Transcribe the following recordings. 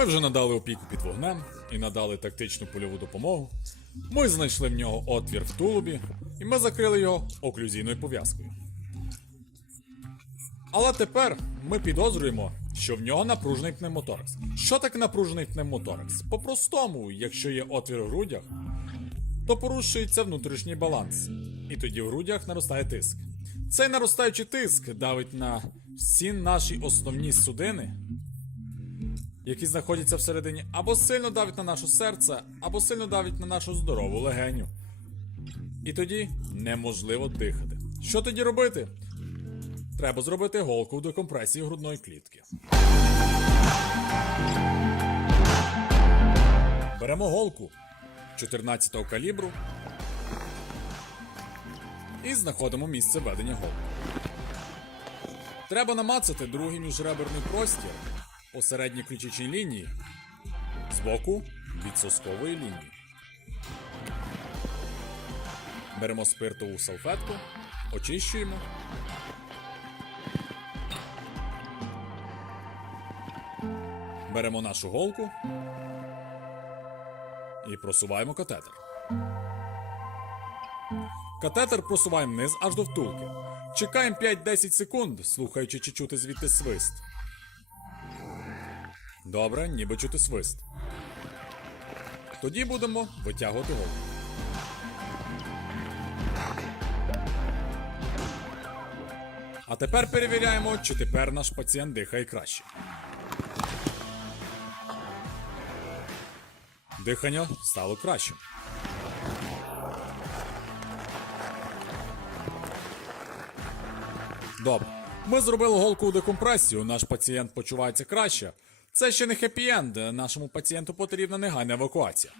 Ми вже надали опіку під вогнем і надали тактичну польову допомогу. Ми знайшли в нього отвір в тулубі, і ми закрили його оклюзійною пов'язкою. Але тепер ми підозрюємо, що в нього напружений пневмоторакс. Що таке напружений пневмоторакс? По-простому, якщо є отвір в грудях, то порушується внутрішній баланс, і тоді в грудях наростає тиск. Цей наростаючий тиск давить на всі наші основні судини, які знаходяться всередині, або сильно давить на наше серце, або сильно давить на нашу здорову легеню. І тоді неможливо дихати. Що тоді робити? Треба зробити голку в декомпресії грудної клітки. Беремо голку 14-го калібру і знаходимо місце ведення голки. Треба намацати другий міжреберний простір по середній ключичній лінії з боку від соскової лінії. Беремо спиртову салфетку, очищуємо. Беремо нашу голку і просуваємо катетер. Катетер просуваємо вниз аж до втулки. Чекаємо 5-10 секунд, слухаючи чи чути звідти свист. Добре, ніби чути свист. Тоді будемо витягувати голку. А тепер перевіряємо, чи тепер наш пацієнт дихає краще. Дихання стало кращим. Добре. Ми зробили голку у декомпресію, наш пацієнт почувається краще. Це ще не хеппі-енд, нашому пацієнту потрібна негайна евакуація.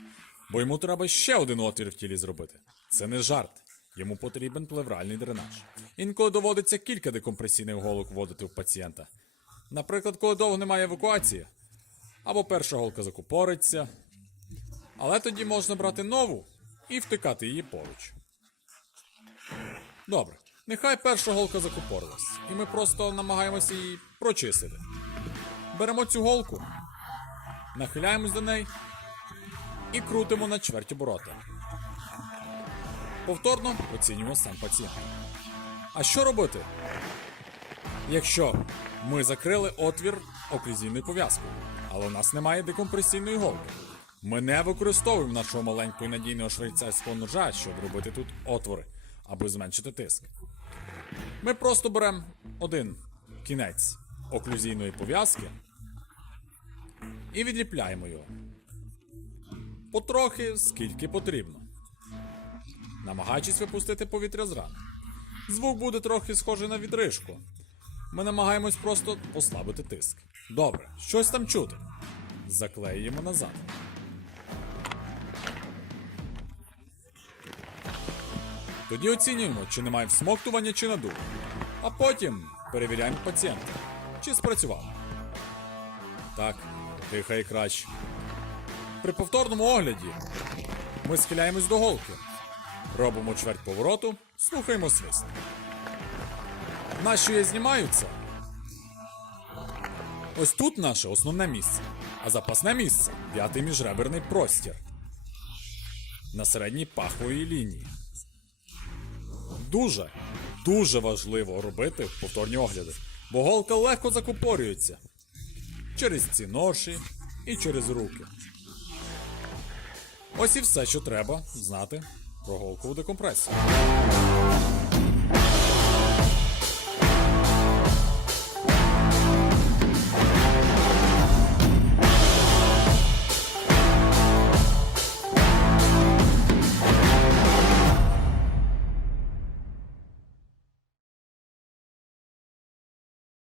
Бо йому треба ще один отвір в тілі зробити. Це не жарт. Йому потрібен плевральний дренаж. Інколи доводиться кілька декомпресійних голок вводити в пацієнта. Наприклад, коли довго немає евакуації, або перша голка закупориться, але тоді можна брати нову і втикати її поруч. Добре, нехай перша голка закупорилась, і ми просто намагаємося її прочистити. Беремо цю голку, нахиляємось до неї і крутимо на чверть оборота. Повторно оцінюємо стан пацієнта. А що робити? Якщо ми закрили отвір оклюзійною пов'язкою, але у нас немає декомпресійної голки. Ми не використовуємо нашого маленького і надійного швейцарського ножа, щоб робити тут отвори, аби зменшити тиск. Ми просто беремо один кінець оклюзійної пов'язки і відліпляємо його. Потрохи, скільки потрібно. Намагаючись випустити повітря з рани. Звук буде трохи схожий на відрижку. Ми намагаємось просто послабити тиск. Добре, щось там чути. Заклеюємо назад. Тоді оцінюємо, чи немає всмоктування чи надуву. А потім перевіряємо пацієнта, чи спрацював. Так, дихає краще. При повторному огляді ми схиляємось до голки. Робимо чверть повороту, слухаємо свист. Наші знімаються. Ось тут наше основне місце, а запасне місце п'ятий міжреберний простір. На середній паховій лінії. Дуже, дуже важливо робити повторні огляди, бо голка легко закупорюється через ці ноші і через руки. Ось і все, що треба знати про голкову декомпресію.